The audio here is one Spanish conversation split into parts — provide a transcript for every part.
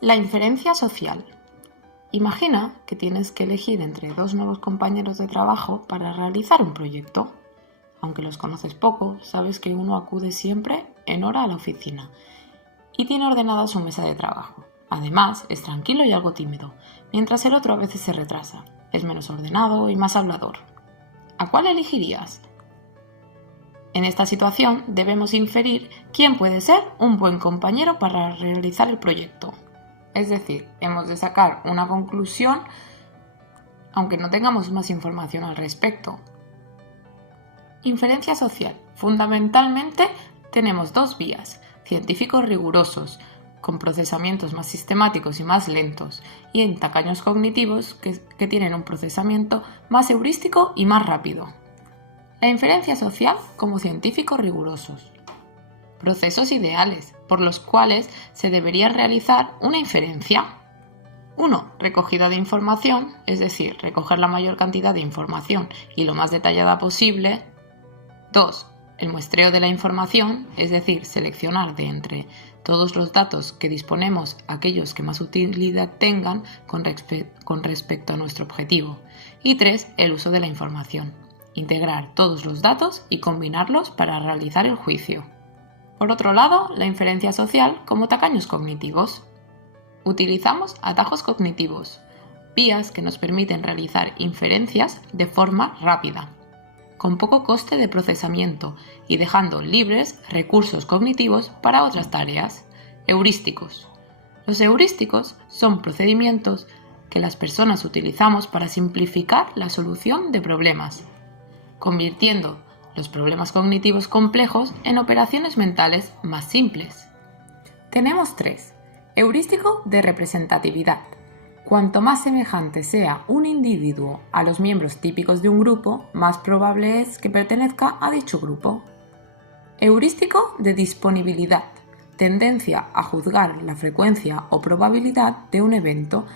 La inferencia social. Imagina que tienes que elegir entre dos nuevos compañeros de trabajo para realizar un proyecto. Aunque los conoces poco, sabes que uno acude siempre en hora a la oficina y tiene ordenada su mesa de trabajo. Además, es tranquilo y algo tímido, mientras el otro a veces se retrasa, es menos ordenado y más hablador. ¿A cuál elegirías? En esta situación debemos inferir quién puede ser un buen compañero para realizar el proyecto. Es decir, hemos de sacar una conclusión aunque no tengamos más información al respecto. Inferencia social. Fundamentalmente tenemos dos vías: científicos rigurosos, con procesamientos más sistemáticos y más lentos, y en tacaños cognitivos que tienen un procesamiento más heurístico y más rápido. La inferencia social como científicos rigurosos. Procesos ideales por los cuales se debería realizar una inferencia. 1. Recogida de información, es decir, recoger la mayor cantidad de información y lo más detallada posible. 2. El muestreo de la información, es decir, seleccionar de entre todos los datos que disponemos aquellos que más utilidad tengan con respecto a nuestro objetivo. Y 3. El uso de la información. Integrar todos los datos y combinarlos para realizar el juicio. Por otro lado, la inferencia social como tacaños cognitivos. Utilizamos atajos cognitivos, vías que nos permiten realizar inferencias de forma rápida, con poco coste de procesamiento y dejando libres recursos cognitivos para otras tareas. Heurísticos. Los heurísticos son procedimientos que las personas utilizamos para simplificar la solución de problemas, convirtiendo los problemas cognitivos complejos en operaciones mentales más simples. Tenemos 3. Heurístico de representatividad. Cuanto más semejante sea un individuo a los miembros típicos de un grupo, más probable es que pertenezca a dicho grupo. Heurístico de disponibilidad. Tendencia a juzgar la frecuencia o probabilidad de un evento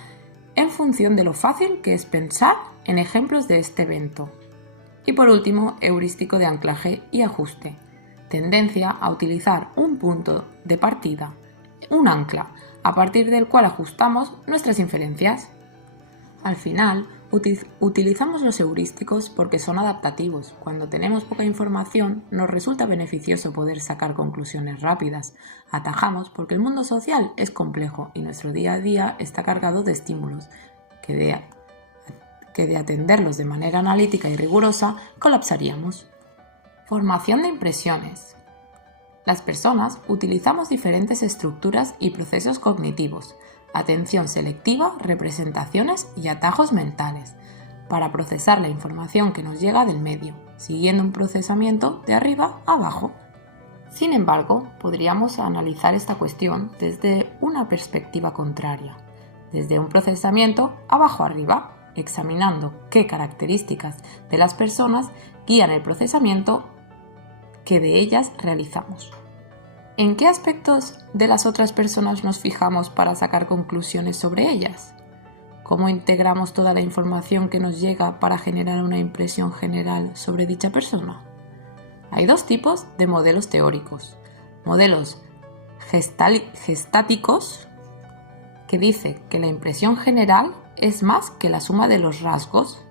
en función de lo fácil que es pensar en ejemplos de este evento. Y por último, heurístico de anclaje y ajuste. Tendencia a utilizar un punto de partida, un ancla, a partir del cual ajustamos nuestras inferencias. Al final, utilizamos los heurísticos porque son adaptativos. Cuando tenemos poca información, nos resulta beneficioso poder sacar conclusiones rápidas. Atajamos porque el mundo social es complejo y nuestro día a día está cargado de estímulos que de atenderlos de manera analítica y rigurosa colapsaríamos. Formación de impresiones. Las personas utilizamos diferentes estructuras y procesos cognitivos, atención selectiva, representaciones y atajos mentales, para procesar la información que nos llega del medio, siguiendo un procesamiento de arriba a abajo. Sin embargo, podríamos analizar esta cuestión desde una perspectiva contraria, desde un procesamiento abajo arriba, examinando qué características de las personas guían el procesamiento que de ellas realizamos. ¿En qué aspectos de las otras personas nos fijamos para sacar conclusiones sobre ellas? ¿Cómo integramos toda la información que nos llega para generar una impresión general sobre dicha persona? Hay dos tipos de modelos teóricos. Modelos gestáticos, que dice que la impresión general es más que la suma de los rasgos.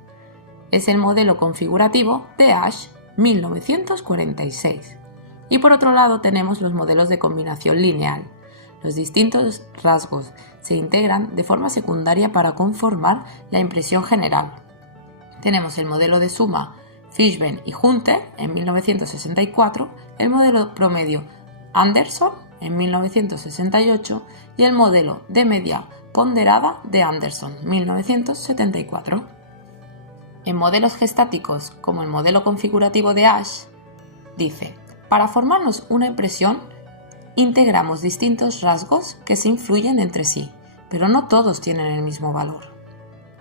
Es el modelo configurativo de Asch, 1946. Y por otro lado tenemos los modelos de combinación lineal. Los distintos rasgos se integran de forma secundaria para conformar la impresión general. Tenemos el modelo de suma Fishben y Hunter en 1964, el modelo promedio Anderson en 1968 y el modelo de media ponderada de Anderson, 1974. En modelos gestáticos, como el modelo configurativo de Asch, dice: para formarnos una impresión, integramos distintos rasgos que se influyen entre sí, pero no todos tienen el mismo valor.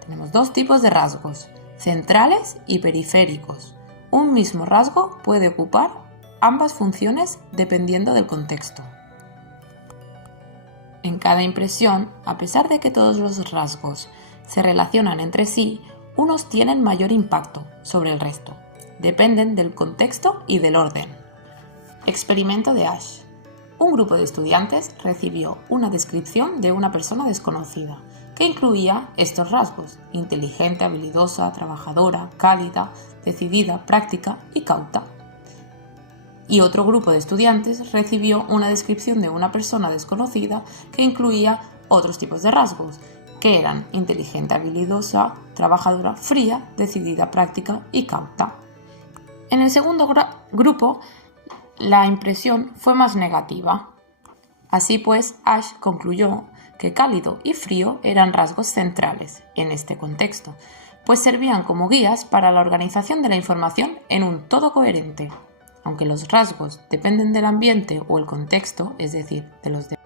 Tenemos dos tipos de rasgos, centrales y periféricos. Un mismo rasgo puede ocupar ambas funciones dependiendo del contexto. En cada impresión, a pesar de que todos los rasgos se relacionan entre sí, unos tienen mayor impacto sobre el resto. Dependen del contexto y del orden. Experimento de Asch. Un grupo de estudiantes recibió una descripción de una persona desconocida, que incluía estos rasgos: inteligente, habilidosa, trabajadora, cálida, decidida, práctica y cauta. Y otro grupo de estudiantes recibió una descripción de una persona desconocida que incluía otros tipos de rasgos, que eran inteligente, habilidosa, trabajadora, fría, decidida, práctica y cauta. En el segundo grupo, la impresión fue más negativa. Así pues, Ash concluyó que cálido y frío eran rasgos centrales en este contexto, pues servían como guías para la organización de la información en un todo coherente. Aunque los rasgos dependen del ambiente o el contexto, es decir, de los demás.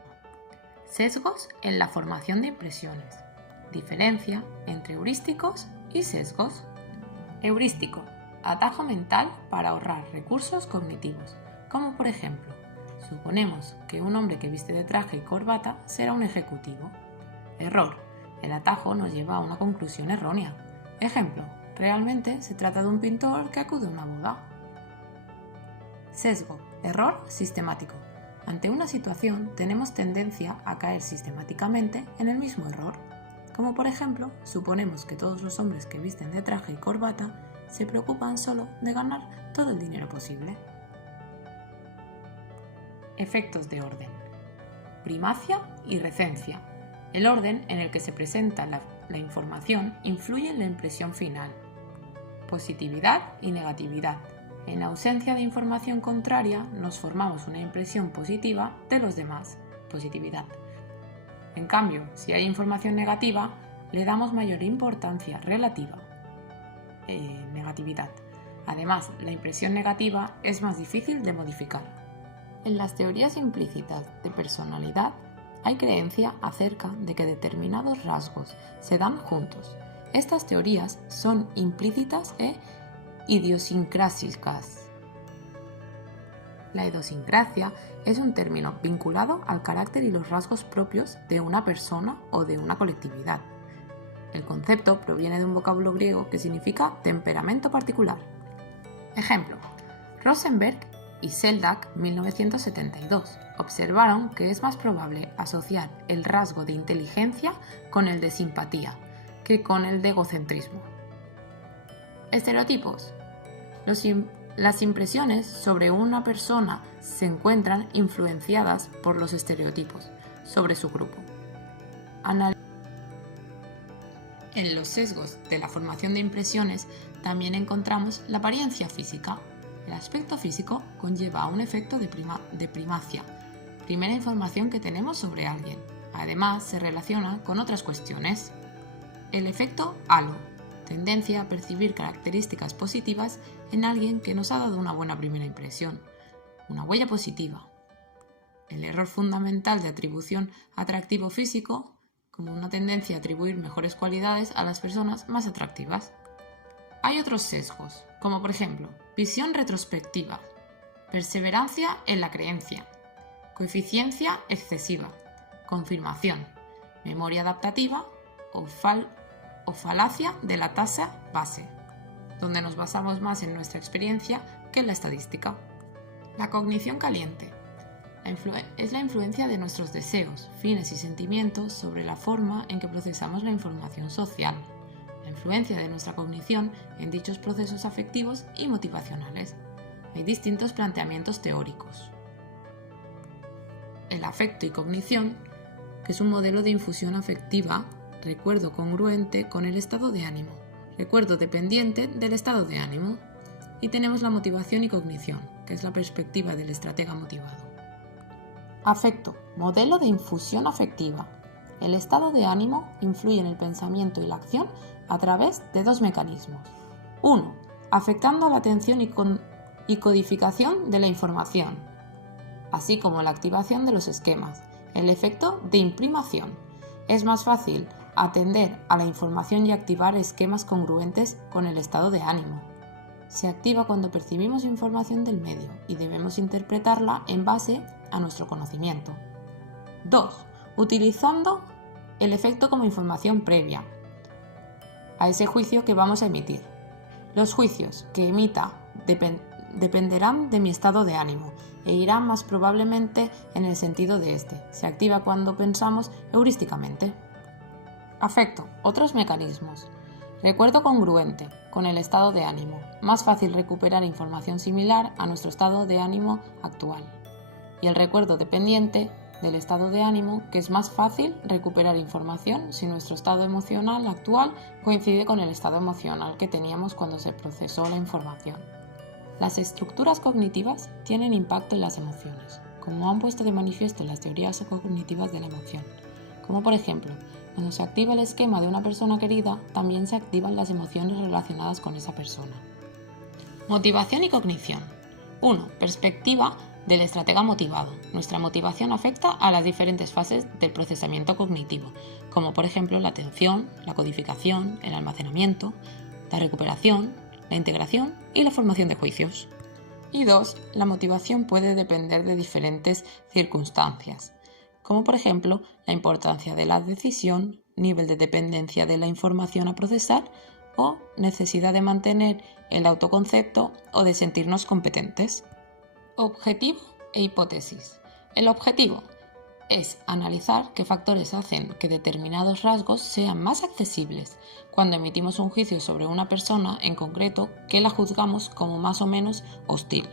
Sesgos en la formación de impresiones. Diferencia entre heurísticos y sesgos. Heurístico: atajo mental para ahorrar recursos cognitivos, como por ejemplo, suponemos que un hombre que viste de traje y corbata será un ejecutivo. Error: el atajo nos lleva a una conclusión errónea. Ejemplo: realmente se trata de un pintor que acude a una boda. Sesgo: error sistemático. Ante una situación tenemos tendencia a caer sistemáticamente en el mismo error. Como por ejemplo, suponemos que todos los hombres que visten de traje y corbata se preocupan solo de ganar todo el dinero posible. Efectos de orden. Primacia y recencia. El orden en el que se presenta la información influye en la impresión final. Positividad y negatividad. En ausencia de información contraria, nos formamos una impresión positiva de los demás, positividad. En cambio, si hay información negativa, le damos mayor importancia relativa, negatividad. Además, la impresión negativa es más difícil de modificar. En las teorías implícitas de personalidad hay creencia acerca de que determinados rasgos se dan juntos. Estas teorías son implícitas e idiosincrásicas. La idiosincrasia es un término vinculado al carácter y los rasgos propios de una persona o de una colectividad. El concepto proviene de un vocablo griego que significa temperamento particular. Ejemplo: Rosenberg y Seldak, 1972, observaron que es más probable asociar el rasgo de inteligencia con el de simpatía que con el de egocentrismo. Estereotipos. Las impresiones sobre una persona se encuentran influenciadas por los estereotipos sobre su grupo. En los sesgos de la formación de impresiones también encontramos la apariencia física. El aspecto físico conlleva un efecto de primacia, primera información que tenemos sobre alguien. Además, se relaciona con otras cuestiones. El efecto halo, tendencia a percibir características positivas en alguien que nos ha dado una buena primera impresión, una huella positiva. El error fundamental de atribución atractivo físico, como una tendencia a atribuir mejores cualidades a las personas más atractivas. Hay otros sesgos, como por ejemplo, visión retrospectiva, perseverancia en la creencia, coeficiencia excesiva, confirmación, memoria adaptativa o falacia de la tasa base, donde nos basamos más en nuestra experiencia que en la estadística. La cognición caliente es la influencia de nuestros deseos, fines y sentimientos sobre la forma en que procesamos la información social, la influencia de nuestra cognición en dichos procesos afectivos y motivacionales. Hay distintos planteamientos teóricos. El afecto y cognición, que es un modelo de infusión afectiva, recuerdo congruente con el estado de ánimo, recuerdo dependiente del estado de ánimo. Y tenemos la motivación y cognición, que es la perspectiva del estratega motivado. Afecto, modelo de infusión afectiva. El estado de ánimo influye en el pensamiento y la acción a través de dos mecanismos. 1. Afectando a la atención y codificación de la información, así como la activación de los esquemas. El efecto de imprimación. Es más fácil atender a la información y activar esquemas congruentes con el estado de ánimo. Se activa cuando percibimos información del medio y debemos interpretarla en base a nuestro conocimiento. 2. Utilizando el efecto como información previa a ese juicio que vamos a emitir. Los juicios que emita dependerán de mi estado de ánimo e irán más probablemente en el sentido de este. Se activa cuando pensamos heurísticamente. Afecto. Otros mecanismos. Recuerdo congruente con el estado de ánimo. Más fácil recuperar información similar a nuestro estado de ánimo actual. Y el recuerdo dependiente del estado de ánimo, que es más fácil recuperar información si nuestro estado emocional actual coincide con el estado emocional que teníamos cuando se procesó la información. Las estructuras cognitivas tienen impacto en las emociones, como han puesto de manifiesto las teorías cognitivas de la emoción. Como por ejemplo, cuando se activa el esquema de una persona querida, también se activan las emociones relacionadas con esa persona. Motivación y cognición. 1. Perspectiva del estratega motivado. Nuestra motivación afecta a las diferentes fases del procesamiento cognitivo, como por ejemplo la atención, la codificación, el almacenamiento, la recuperación, la integración y la formación de juicios. Y 2. La motivación puede depender de diferentes circunstancias, como por ejemplo la importancia de la decisión, nivel de dependencia de la información a procesar o necesidad de mantener el autoconcepto o de sentirnos competentes. Objetivo e hipótesis. El objetivo es analizar qué factores hacen que determinados rasgos sean más accesibles cuando emitimos un juicio sobre una persona en concreto que la juzgamos como más o menos hostil.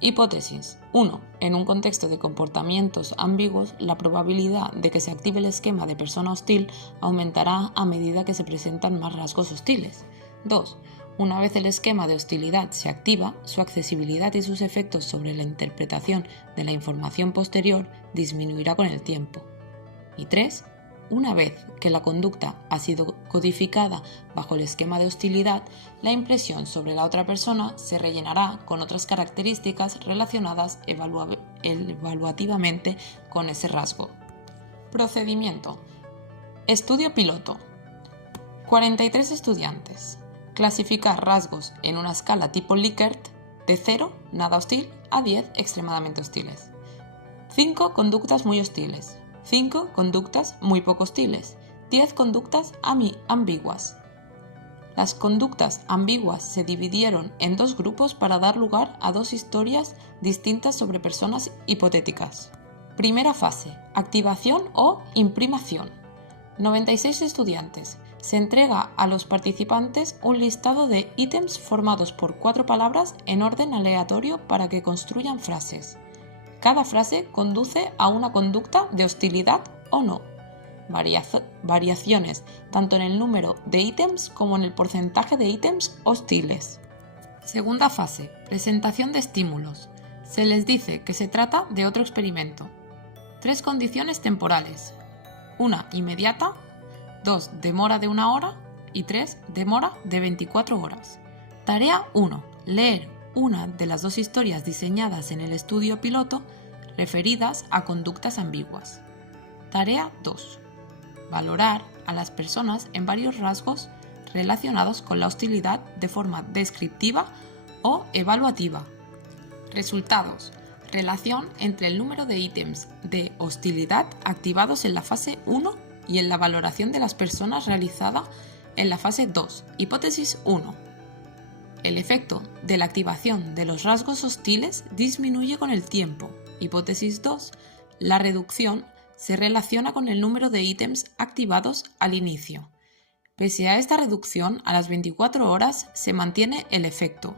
Hipótesis. 1. En un contexto de comportamientos ambiguos, la probabilidad de que se active el esquema de persona hostil aumentará a medida que se presentan más rasgos hostiles. 2. Una vez el esquema de hostilidad se activa, su accesibilidad y sus efectos sobre la interpretación de la información posterior disminuirá con el tiempo. Y 3. Una vez que la conducta ha sido codificada bajo el esquema de hostilidad, la impresión sobre la otra persona se rellenará con otras características relacionadas evaluativamente con ese rasgo. Procedimiento. Estudio piloto. 43 estudiantes. Clasificar rasgos en una escala tipo Likert de 0, nada hostil, a 10, extremadamente hostiles. 5 conductas muy hostiles. 5 conductas muy poco hostiles, 10 conductas ambiguas. Las conductas ambiguas se dividieron en 2 grupos para dar lugar a 2 historias distintas sobre personas hipotéticas. Primera fase, activación o imprimación. 96 estudiantes. Se entrega a los participantes un listado de ítems formados por 4 palabras en orden aleatorio para que construyan frases. Cada frase conduce a una conducta de hostilidad o no. Variaciones tanto en el número de ítems como en el porcentaje de ítems hostiles. Segunda fase, presentación de estímulos. Se les dice que se trata de otro experimento. 3 condiciones temporales. 1 inmediata, 2 demora de 1 hora y 3 demora de 24 horas. Tarea 1. Leer una de las 2 historias diseñadas en el estudio piloto referidas a conductas ambiguas. Tarea 2. Valorar a las personas en varios rasgos relacionados con la hostilidad de forma descriptiva o evaluativa. Resultados. Relación entre el número de ítems de hostilidad activados en la fase 1 y en la valoración de las personas realizada en la fase 2. Hipótesis 1. El efecto de la activación de los rasgos hostiles disminuye con el tiempo. Hipótesis 2. La reducción se relaciona con el número de ítems activados al inicio. Pese a esta reducción, a las 24 horas se mantiene el efecto.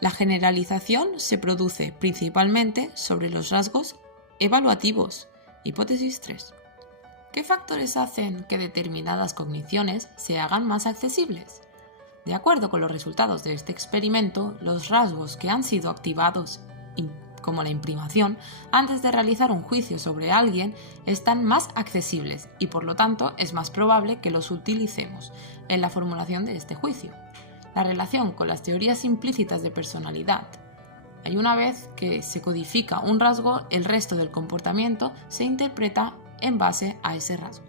La generalización se produce principalmente sobre los rasgos evaluativos. Hipótesis 3. ¿Qué factores hacen que determinadas cogniciones se hagan más accesibles? De acuerdo con los resultados de este experimento, los rasgos que han sido activados, como la imprimación, antes de realizar un juicio sobre alguien, están más accesibles y por lo tanto es más probable que los utilicemos en la formulación de este juicio. La relación con las teorías implícitas de personalidad. Hay una vez que se codifica un rasgo, el resto del comportamiento se interpreta en base a ese rasgo.